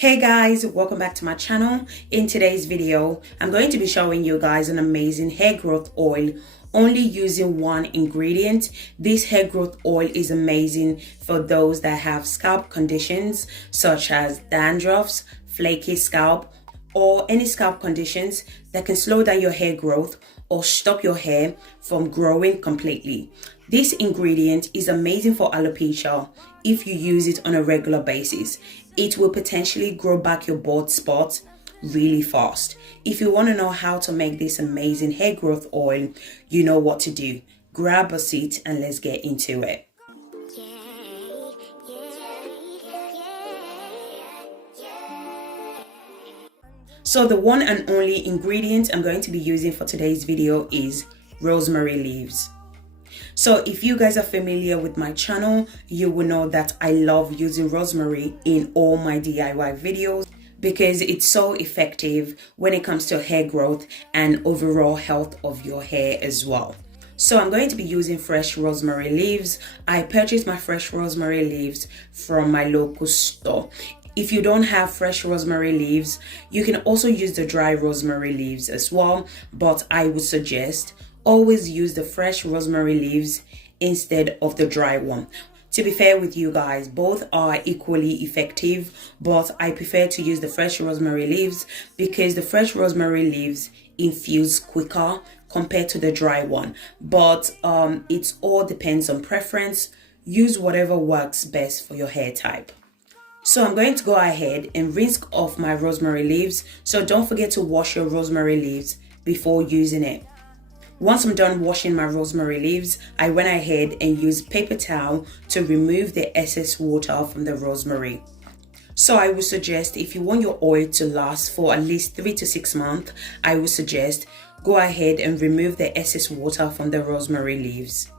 Hey guys, welcome back to my channel. In today's video, I'm going to be showing you guys an amazing hair growth oil only using one ingredient. This hair growth oil is amazing for those that have scalp conditions such as dandruffs, flaky scalp, or any scalp conditions that can slow down your hair growth or stop your hair from growing completely. This ingredient is amazing for alopecia if you use it on a regular basis. It will potentially grow back your bald spot really fast. If you want to know how to make this amazing hair growth oil, you know what to do. Grab a seat and let's get into it. So the one and only ingredient I'm going to be using for today's video is rosemary leaves. So if you guys are familiar with my channel, you will know that I love using rosemary in all my DIY videos because it's so effective when it comes to hair growth and overall health of your hair as well. So I'm going to be using fresh rosemary leaves. I purchased my fresh rosemary leaves from my local store. If you don't have fresh rosemary leaves, you can also use the dry rosemary leaves as well, but I would suggest always use the fresh rosemary leaves instead of the dry one. To be fair with you guys, both are equally effective, but I prefer to use the fresh rosemary leaves because the fresh rosemary leaves infuse quicker compared to the dry one. But it all depends on preference. Use whatever works best for your hair type. So I'm going to go ahead and rinse off my rosemary leaves. So don't forget to wash your rosemary leaves before using it. Once I'm done washing my rosemary leaves, I went ahead and used paper towel to remove the excess water from the rosemary. So I would suggest if you want your oil to last for at least 3 to 6 months, I would suggest go ahead and remove the excess water from the rosemary leaves.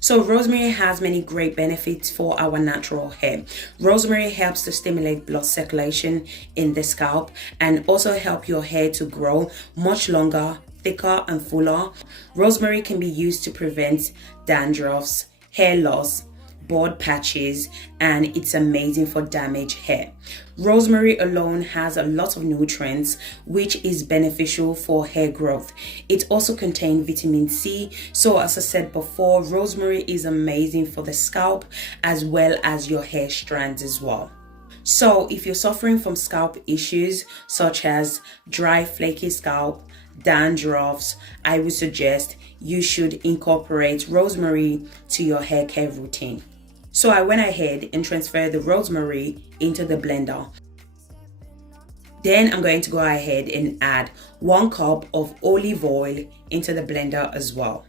So rosemary has many great benefits for our natural hair. Rosemary helps to stimulate blood circulation in the scalp and also help your hair to grow much longer, thicker and fuller. Rosemary can be used to prevent dandruffs, hair loss, bald patches, and it's amazing for damaged hair. Rosemary alone has a lot of nutrients which is beneficial for hair growth. It also contains vitamin C. So as I said before, rosemary is amazing for the scalp as well as your hair strands as well. So if you're suffering from scalp issues such as dry flaky scalp, dandruffs, I would suggest you should incorporate rosemary to your hair care routine. So I went ahead and transferred the rosemary into the blender. Then I'm going to go ahead and add 1 cup of olive oil into the blender as well.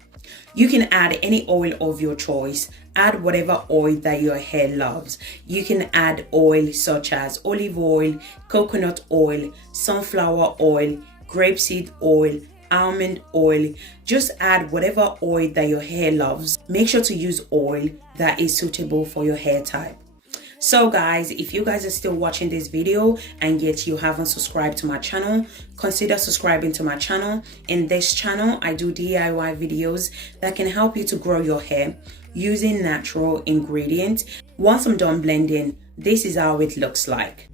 You can add any oil of your choice. Add whatever oil that your hair loves. You can add oil such as olive oil, coconut oil, sunflower oil, grapeseed oil, almond oil. Just add whatever oil that your hair loves. Make sure to use oil that is suitable for your hair type. So guys, if you guys are still watching this video and yet you haven't subscribed to my channel, consider subscribing to my channel. In this channel, I do DIY videos that can help you to grow your hair using natural ingredients. Once I'm done blending, this is how it looks like.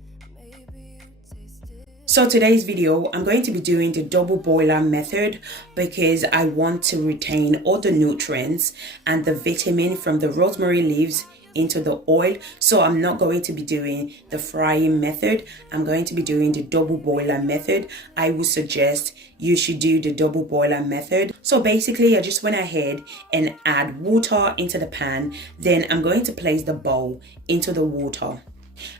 So today's video, I'm going to be doing the double boiler method because I want to retain all the nutrients and the vitamin from the rosemary leaves into the oil. So I'm not going to be doing the frying method. I'm going to be doing the double boiler method. I would suggest you should do the double boiler method. So basically, I just went ahead and add water into the pan. Then I'm going to place the bowl into the water.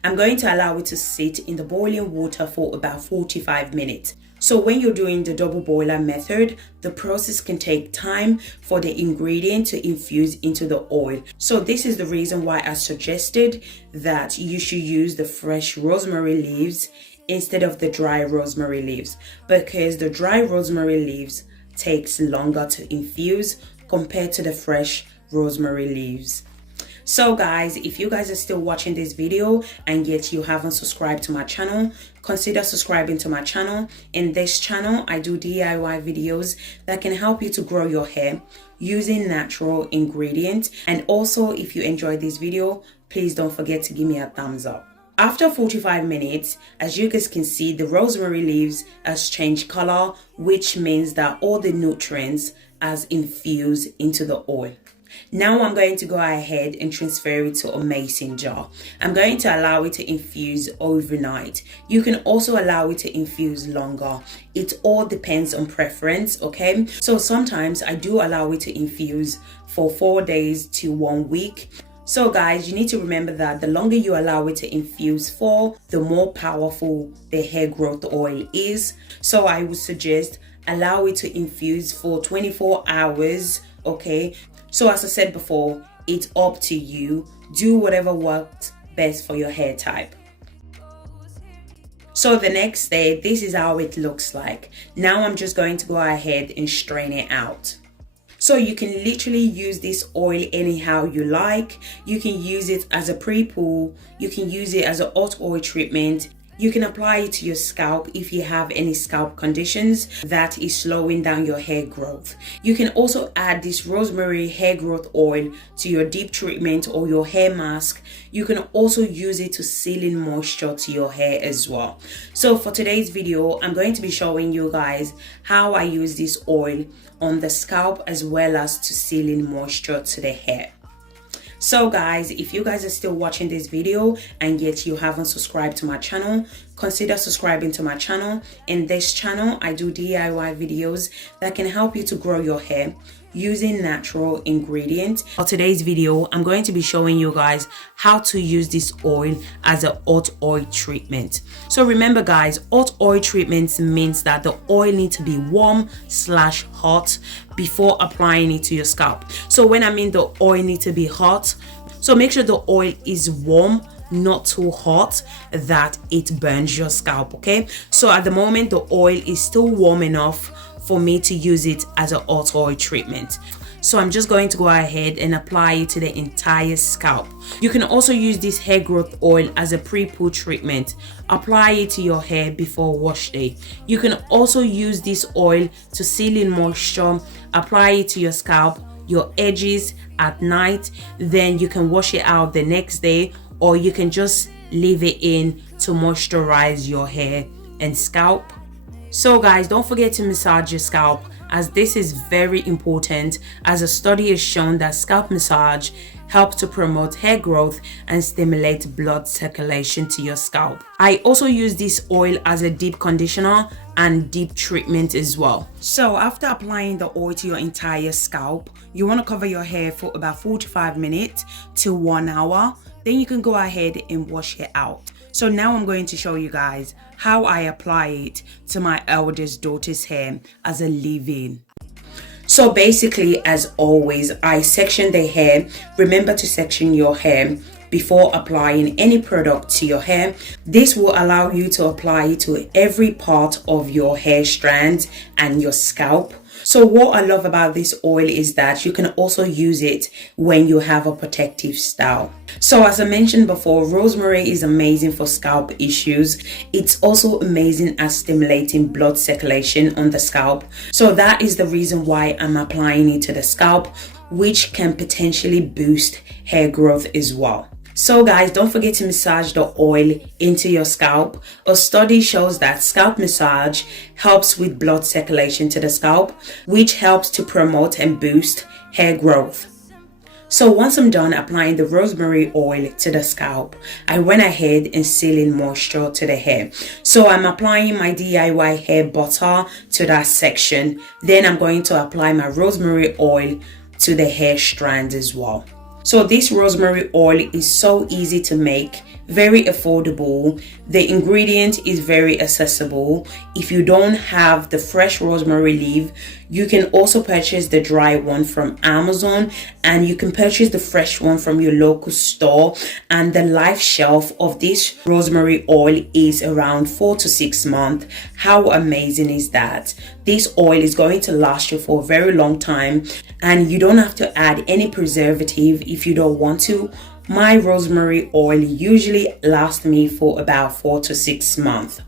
I'm going to allow it to sit in the boiling water for about 45 minutes. So when you're doing the double boiler method, the process can take time for the ingredient to infuse into the oil. So this is the reason why I suggested that you should use the fresh rosemary leaves instead of the dry rosemary leaves, because the dry rosemary leaves takes longer to infuse compared to the fresh rosemary leaves. So guys, if you guys are still watching this video and yet you haven't subscribed to my channel, consider subscribing to my channel. In this channel, I do DIY videos that can help you to grow your hair using natural ingredients. And also, if you enjoyed this video, please don't forget to give me a thumbs up. After 45 minutes, as you guys can see, the rosemary leaves has changed color, which means that all the nutrients has infused into the oil. Now I'm going to go ahead and transfer it to a mason jar. I'm going to allow it to infuse overnight. You can also allow it to infuse longer. It all depends on preference, okay? So sometimes I do allow it to infuse for 4 days to 1 week. So guys, you need to remember that the longer you allow it to infuse for, the more powerful the hair growth oil is. So I would suggest allow it to infuse for 24 hours, okay? So as I said before, it's up to you. Do whatever works best for your hair type. So the next day, this is how it looks like. Now I'm just going to go ahead and strain it out. So you can literally use this oil anyhow you like. You can use it as a pre-poo. You can use it as a hot oil treatment. You can apply it to your scalp if you have any scalp conditions that is slowing down your hair growth. You can also add this rosemary hair growth oil to your deep treatment or your hair mask. You can also use it to seal in moisture to your hair as well. So for today's video, I'm going to be showing you guys how I use this oil on the scalp as well as to seal in moisture to the hair. So guys, if you guys are still watching this video and yet you haven't subscribed to my channel, consider subscribing to my channel. In this channel, I do DIY videos that can help you to grow your hair using natural ingredients. For today's video, I'm going to be showing you guys how to use this oil as a hot oil treatment. So remember guys, hot oil treatments means that the oil needs to be warm/hot before applying it to your scalp. So when I mean the oil needs to be hot, so make sure the oil is warm, not too hot that it burns your scalp, okay? So at the moment, the oil is still warm enough for me to use it as a hot oil treatment. So I'm just going to go ahead and apply it to the entire scalp. You can also use this hair growth oil as a pre-poo treatment. Apply it to your hair before wash day. You can also use this oil to seal in moisture. Apply it to your scalp, your edges at night. Then you can wash it out the next day, or you can just leave it in to moisturize your hair and scalp. So guys, don't forget to massage your scalp, as this is very important, as a study has shown that scalp massage helps to promote hair growth and stimulate blood circulation to your scalp. I also use this oil as a deep conditioner and deep treatment as well. So after applying the oil to your entire scalp, you want to cover your hair for about 45 minutes to 1 hour. Then you can go ahead and wash it out. So now I'm going to show you guys how I apply it to my eldest daughter's hair as a leave-in. So basically, as always, I section the hair. Remember to section your hair before applying any product to your hair. This will allow you to apply it to every part of your hair strand and your scalp. So what I love about this oil is that you can also use it when you have a protective style. So as I mentioned before, rosemary is amazing for scalp issues. It's also amazing at stimulating blood circulation on the scalp. So that is the reason why I'm applying it to the scalp, which can potentially boost hair growth as well. So guys, don't forget to massage the oil into your scalp. A study shows that scalp massage helps with blood circulation to the scalp, which helps to promote and boost hair growth. So once I'm done applying the rosemary oil to the scalp, I went ahead and sealed in moisture to the hair. So I'm applying my DIY hair butter to that section. Then I'm going to apply my rosemary oil to the hair strands as well. So this rosemary oil is so easy to make, very affordable. The ingredient is very accessible. If you don't have the fresh rosemary leaf, you can also purchase the dry one from Amazon, and you can purchase the fresh one from your local store. And the life shelf of this rosemary oil is around 4 to 6 months. How amazing is that? This oil is going to last you for a very long time, and you don't have to add any preservative if you don't want to. My rosemary oil usually lasts me for about 4 to 6 months.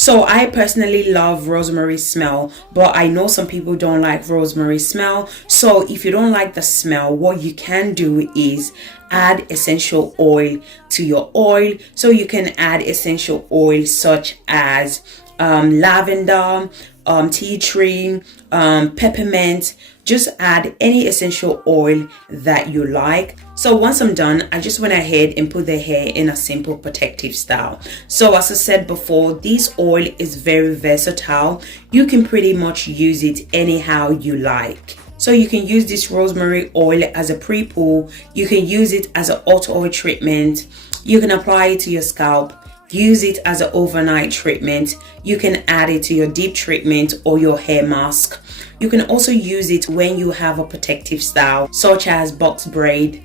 So I personally love rosemary smell, but I know some people don't like rosemary smell. So if you don't like the smell, what you can do is add essential oil to your oil. So you can add essential oil such as lavender, tea tree, peppermint. Just add any essential oil that you like. So once I'm done, I just went ahead and put the hair in a simple protective style. So as I said before, this oil is very versatile. You can pretty much use it anyhow you like. So you can use this rosemary oil as a pre-poo. You can use it as an hot oil treatment. You can apply it to your scalp. Use it as an overnight treatment. You can add it to your deep treatment or your hair mask. You can also use it when you have a protective style such as box braid,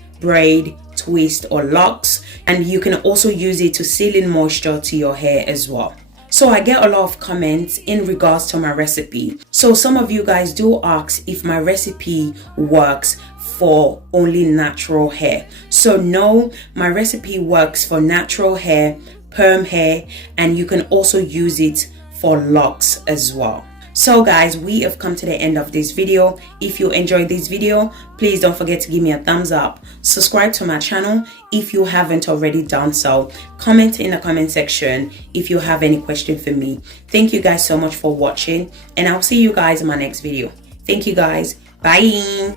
twist or locks, and you can also use it to seal in moisture to your hair as well. So I get a lot of comments in regards to my recipe. So some of you guys do ask if my recipe works for only natural hair. So no, my recipe works for natural hair, perm hair, and you can also use it for locks as well. So guys, we have come to the end of this video. If you enjoyed this video, please don't forget to give me a thumbs up. Subscribe to my channel if you haven't already done so. Comment in the comment section if you have any question for me. Thank you guys so much for watching, and I'll see you guys in my next video. Thank you guys. Bye.